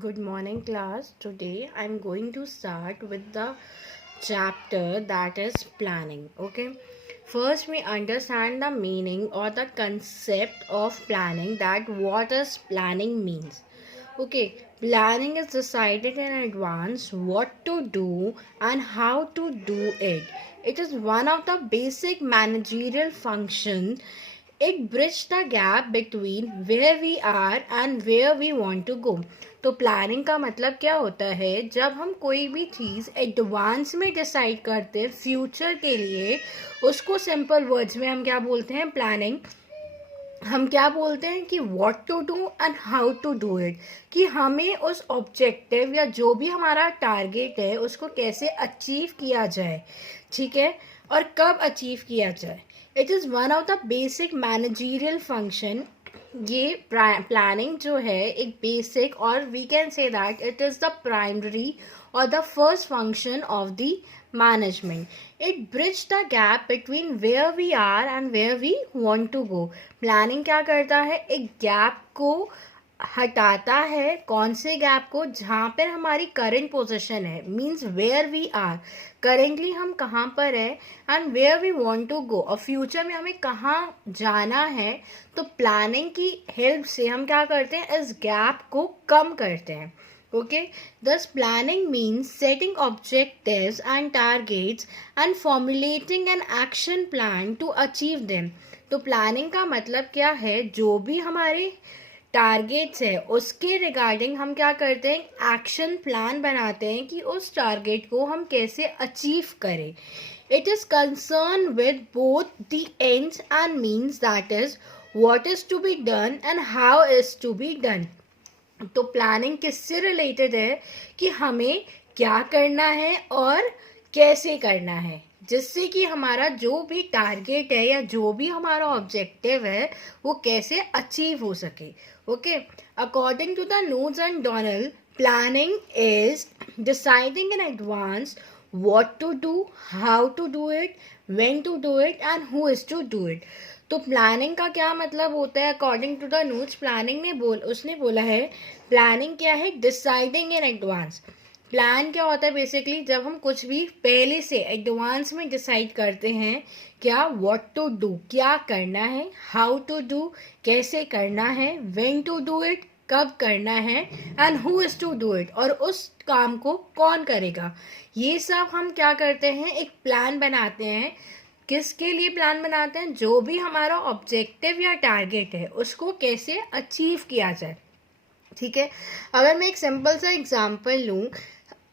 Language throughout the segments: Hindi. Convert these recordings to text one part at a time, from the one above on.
Good morning, class. Today I'm going to start with the chapter that is planning. Okay, first we understand the meaning or the concept of planning, that what is planning means. Okay, planning is decided in advance what to do and how to do it. It is one of the basic managerial functions. It bridges the gap between where we are and where we want to go. तो प्लानिंग का मतलब क्या होता है? जब हम कोई भी चीज़ एडवांस में डिसाइड करते हैं फ्यूचर के लिए, उसको सिंपल वर्ड्स में हम क्या बोलते हैं? प्लानिंग. हम क्या बोलते हैं कि what to do and how to do it, कि हमें उस ऑब्जेक्टिव या जो भी हमारा टारगेट है उसको कैसे अचीव किया जाए, ठीक है, और कब अचीव किया जाए. It is one of the basic managerial function. ये प्लानिंग जो है एक बेसिक, और we can say that it is the primary or the first function of the management. It bridges the gap between where we are and where we want to go. Planning क्या करता है? एक गैप को हटाता है. कौन से गैप को? जहाँ पर हमारी करंट पोजीशन है, means where we are currently, हम कहाँ पर है, and where we want to go, और फ्यूचर में हमें कहाँ जाना है. तो प्लानिंग की हेल्प से हम क्या करते हैं? इस गैप को कम करते हैं. Okay, thus planning means setting objectives and targets and formulating an action plan to achieve them. तो प्लानिंग का मतलब क्या है? जो भी हमारे टारगेट्स है उसके रिगार्डिंग हम क्या करते हैं? एक्शन प्लान बनाते हैं कि उस टारगेट को हम कैसे अचीव करें. It is concerned with both the ends and means, that is what is to be done and how is to be done. तो प्लानिंग किससे रिलेटेड है? कि हमें क्या करना है और कैसे करना है, जिससे कि हमारा जो भी टारगेट है या जो भी हमारा ऑब्जेक्टिव है वो कैसे अचीव हो सके. Okay, according to the notes and डोनल, planning is deciding in advance what to do, how to do it, when to do it and who is to do it. तो प्लानिंग का क्या मतलब होता है? According to the notes, planning ने उसने बोला है प्लानिंग क्या है? Deciding in advance. प्लान क्या होता है? बेसिकली जब हम कुछ भी पहले से एडवांस में डिसाइड करते हैं, क्या? व्हाट टू डू, क्या करना है, हाउ टू डू, कैसे करना है, व्हेन टू डू इट, कब करना है, and who is to do it, और उस काम को कौन करेगा. ये सब हम क्या करते हैं? एक प्लान बनाते हैं. किसके लिए प्लान बनाते हैं? जो भी हमारा ऑब्जेक्टिव या टारगेट है उसको कैसे अचीव किया जाए. ठीक है, अगर मैं एक सिंपल सा एग्जांपल लूँ,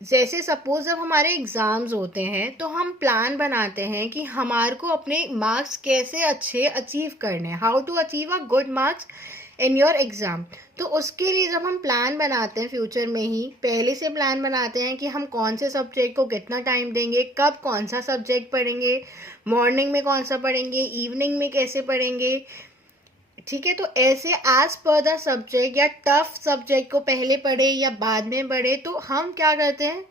जैसे सपोज जब हमारे एग्ज़ाम्स होते हैं तो हम प्लान बनाते हैं कि हमारे को अपने मार्क्स कैसे अच्छे अचीव करने हैं, how to achieve a good marks in your exam. तो उसके लिए जब हम प्लान बनाते हैं फ्यूचर में ही पहले से प्लान बनाते हैं कि हम कौन से सब्जेक्ट को कितना टाइम देंगे, कब कौन सा सब्जेक्ट पढ़ेंगे, मॉर्निंग में कौन सा पढ़ेंगे, इवनिंग में कैसे पढ़ेंगे. ठीक है, तो ऐसे एज पर द सब्जेक्ट या टफ सब्जेक्ट को पहले पढ़े या बाद में पढ़े. तो हम क्या करते हैं?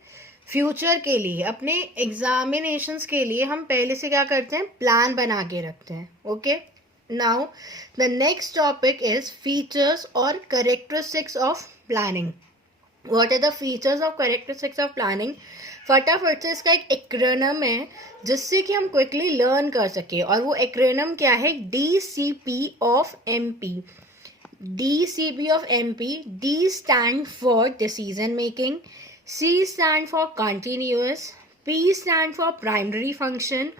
फ्यूचर के लिए, अपने एग्जामिनेशंस के लिए हम पहले से क्या करते हैं? प्लान बना के रखते हैं. Okay, now the next topic is features और characteristics of planning. What are the features of characteristics of planning? फटाफट से इसका एक एक्रोनिम है जिससे कि हम क्विकली लर्न कर सके, और वो एक्रोनिम क्या है? DCP of MP. DCP of MP. D stand for decision making, C stand for continuous, P stand for primary function,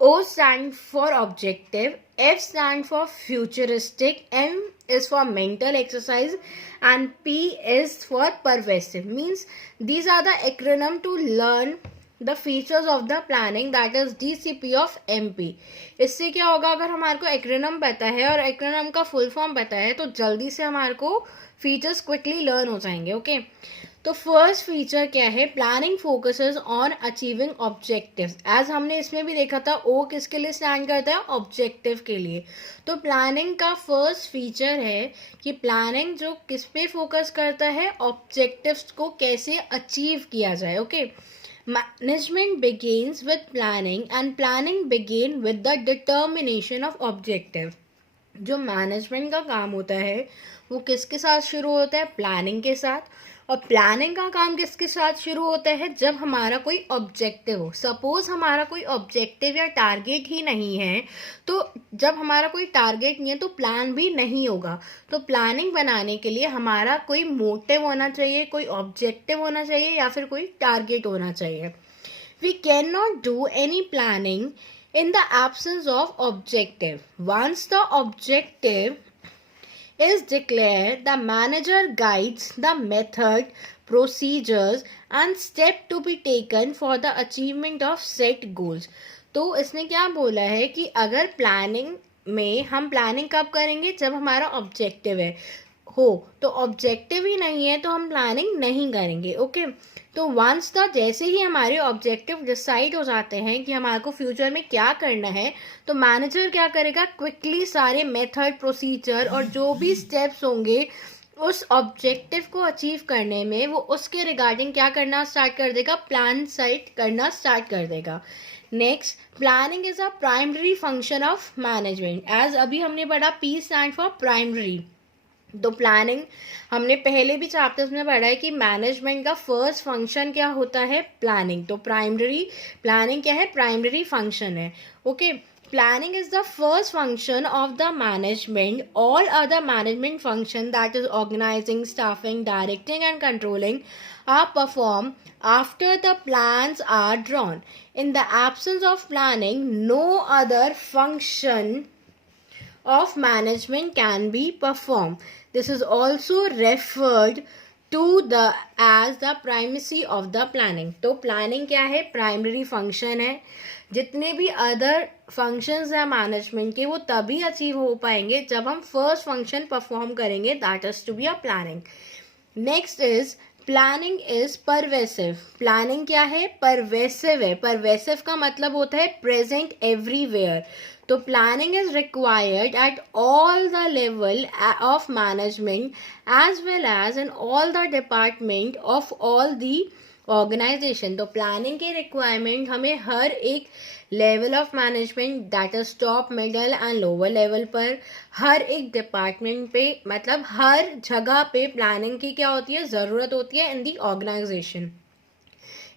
O stand for objective, F stand for futuristic, M is for mental exercise, and P is for pervasive. Means these are the acronym to learn the features of the planning, that is DCP of MP. इससे क्या होगा? अगर हमारे को एक्रोनिम पता है और एक्रोनिम का फुल फॉर्म पता है तो जल्दी से हमारे को फीचर्स क्विकली लर्न हो जाएंगे. ओके, तो फर्स्ट फीचर क्या है? Planning focuses on achieving objectives. As हमने इसमें भी देखा था, ओ किसके लिए स्टैंड करता है? ऑब्जेक्टिव के लिए. तो प्लानिंग का फर्स्ट फीचर है कि प्लानिंग जो किस पे फोकस करता है? ऑब्जेक्टिव्स को कैसे अचीव किया जाए. Okay, management begins with planning and planning begin with the determination of objective. जो मैनेजमेंट का काम होता है वो किसके साथ शुरू होता है? प्लानिंग के साथ। और प्लानिंग का काम किसके साथ शुरू होता है? जब हमारा कोई ऑब्जेक्टिव हो। सपोज हमारा कोई ऑब्जेक्टिव या टारगेट ही नहीं है, तो जब हमारा कोई टारगेट नहीं है तो प्लान भी नहीं होगा। तो प्लानिंग बनाने के लिए हमारा कोई मोटिव होना चाहिए, कोई ऑब्जेक्टिव होना चाहिए या फिर कोई टारगेट होना चाहिए। We cannot do any planning in the absence of objective. Once the objective is declared, the manager guides the method, procedures and step to be taken for the achievement of set goals. तो इसने क्या बोला है कि अगर प्लानिंग में हम प्लानिंग कब करेंगे? जब हमारा ऑब्जेक्टिव है हो। तो ऑब्जेक्टिव ही नहीं है तो हम प्लानिंग नहीं करेंगे। ओके, तो वंस द जैसे ही हमारे ऑब्जेक्टिव डिसाइड हो जाते हैं कि हमारे को फ्यूचर में क्या करना है, तो मैनेजर क्या करेगा? क्विकली सारे मेथड, प्रोसीजर और जो भी स्टेप्स होंगे उस ऑब्जेक्टिव को अचीव करने में, वो उसके रिगार्डिंग क्या करना स्टार्ट कर देगा? प्लान सेट करना स्टार्ट कर देगा। Next, planning is a primary function of management. As अभी हमने पढ़ा, पी स्टैंड फॉर प्राइमरी। तो प्लानिंग हमने पहले भी चैप्टर्स में पढ़ा है कि मैनेजमेंट का फर्स्ट फंक्शन क्या होता है? प्लानिंग। तो प्राइमरी प्लानिंग क्या है? प्राइमरी फंक्शन है। Okay, planning is the first function of the management. All other management function, that is organizing, staffing, directing and controlling, are performed after the plans are drawn. In the absence of planning, no other function of management can be performed. This is also referred to the as the primacy of the planning. तो planning क्या है? प्राइमरी फंक्शन है। जितने भी अदर फंक्शंस हैं मैनेजमेंट के, वो तभी अचीव हो पाएंगे जब हम फर्स्ट फंक्शन परफॉर्म करेंगे, that is to be a planning. Next is planning is pervasive. Planning क्या है? परवेसिव है। परवेसिव का मतलब होता है प्रेजेंट एवरीवेयर। तो planning is required at all the level of management as well as in all the department of all the organisation. तो प्लानिंग की रिक्वायरमेंट हमें हर एक level of management, that is top, middle and lower level पर, हर एक डिपार्टमेंट पे, मतलब हर जगह पे प्लानिंग की क्या होती है? ज़रूरत होती है इन दी organisation.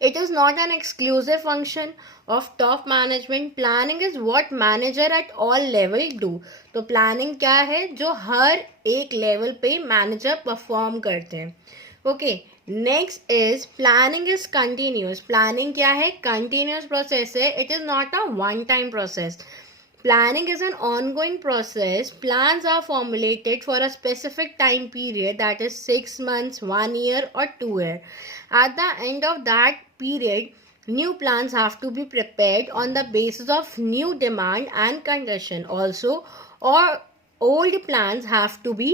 It is not an exclusive function of top management. Planning is what manager at all level do. तो प्लानिंग क्या है? जो हर एक लेवल पे मैनेजर परफॉर्म करते हैं। Okay, next is planning is continuous. Planning क्या है? कंटिन्यूस प्रोसेस है। It is not a one time process. Planning is an ongoing process. Plans are formulated for a specific time period, that is 6 months, 1 year or 2 years. At the end of that period, new plans have to be prepared on the basis of new demand and condition. Also, or old plans have to be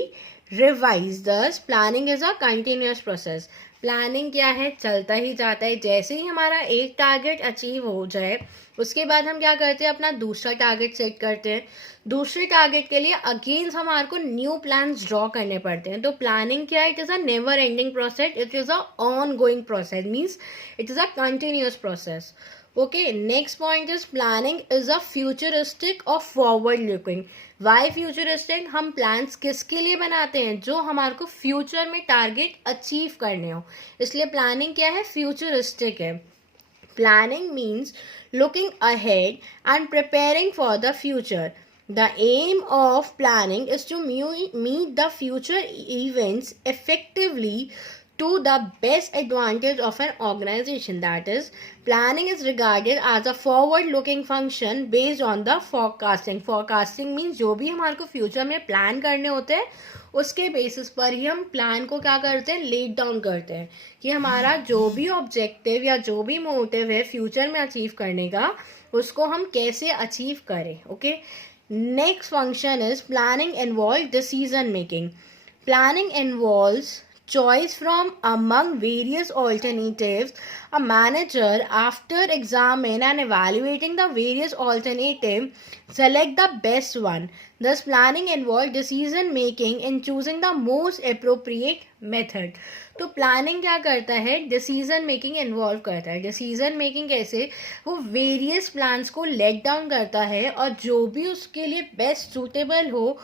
revised. Thus, planning is a continuous process. Planning क्या है? चलता ही जाता है। जैसे ही हमारा एक टारगेट अचीव हो जाए, उसके बाद हम क्या करते हैं? अपना दूसरा टारगेट सेट करते हैं। दूसरे टारगेट के लिए अगेन हमारे को न्यू प्लान्स ड्रॉ करने पड़ते हैं। तो प्लानिंग क्या है? It is a never ending process, it is a ongoing process, means it is a continuous process. Okay, next point is planning is a futuristic और फॉरवर्ड लुकिंग। Why futuristic? हम प्लान्स किसके लिए बनाते हैं? जो हमारे को फ्यूचर में टारगेट अचीव करने हो, इसलिए प्लानिंग क्या है? फ्यूचरिस्टिक है। Planning means looking ahead and preparing for the future. The aim of planning is to meet the future events effectively to the best advantage of an organization. That is, planning is regarded as a forward-looking function based on the forecasting. Forecasting means जो भी हमारे को फ्यूचर में प्लान करने होते हैं, उसके बेसिस पर ही हम प्लान को क्या करते हैं? लेट डाउन करते हैं कि हमारा जो भी ऑब्जेक्टिव या जो भी मोटिव है फ्यूचर में अचीव करने का, उसको हम कैसे अचीव करें। Okay, next function is planning involve decision making. Planning involves choice from among various alternatives. A manager, after examining and evaluating the various alternatives, select the best one. Thus, planning involves decision making in choosing the most appropriate method. तो प्लानिंग क्या करता है, डिसीजन मेकिंग इन्वॉल्व करता है. डिसीजन मेकिंग कैसे, वो वेरियस प्लान्स को लेट डाउन करता है और जो भी उसके लिए बेस्ट सूटेबल हो,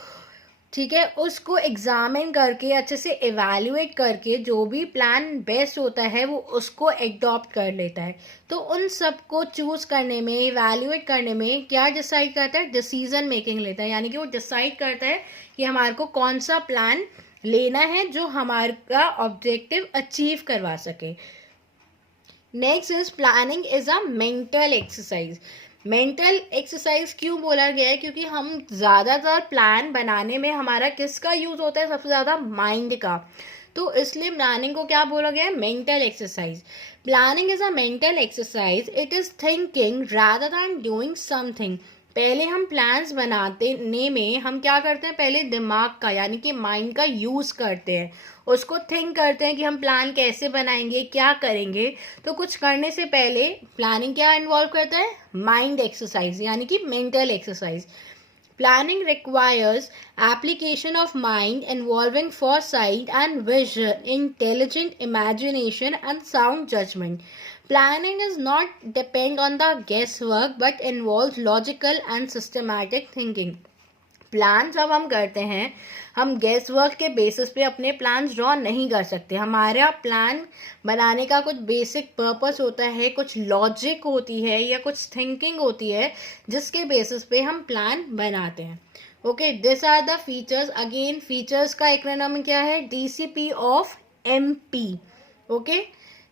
ठीक है, उसको एग्जामिन करके अच्छे से एवेल्युएट करके जो भी प्लान बेस्ट होता है वो उसको एडॉप्ट कर लेता है. तो उन सबको चूज करने में, एवेल्युएट करने में क्या डिसाइड करता है, डिसीजन मेकिंग लेता है. यानी कि वो डिसाइड करता है कि हमारे को कौन सा प्लान लेना है जो हमारा ऑब्जेक्टिव अचीव करवा सके. Next is planning is a mental exercise. Mental exercise क्यों बोला गया है, क्योंकि हम ज़्यादातर प्लान बनाने में हमारा किसका यूज़ होता है, सबसे ज़्यादा माइंड का. तो इसलिए प्लानिंग को क्या बोला गया है, mental exercise. Planning is a mental exercise. It is thinking rather than doing something. पहले हम प्लान्स बनाने में हम क्या करते हैं, पहले दिमाग का यानी कि माइंड का यूज़ करते हैं, उसको थिंक करते हैं कि हम प्लान कैसे बनाएंगे, क्या करेंगे. तो कुछ करने से पहले प्लानिंग क्या इन्वॉल्व करता है, माइंड एक्सरसाइज यानी कि mental exercise. Planning requires application of mind involving foresight and vision, intelligent imagination, and sound judgment. Planning is not depend on the guesswork but involves logical and systematic thinking. Plan जब हम करते हैं, हम गेस वर्क के बेसिस पे अपने प्लान्स ड्रॉ नहीं कर सकते. हमारा प्लान बनाने का कुछ बेसिक पर्पस होता है, कुछ लॉजिक होती है या कुछ थिंकिंग होती है जिसके बेसिस पे हम प्लान बनाते हैं. Okay, this are the features. Again features का एक्रोनिम क्या है, DCP of MP. Okay,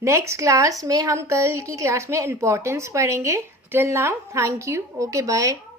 next class में हम कल की क्लास में इम्पोर्टेंस पढ़ेंगे. Till now thank you. Okay, bye.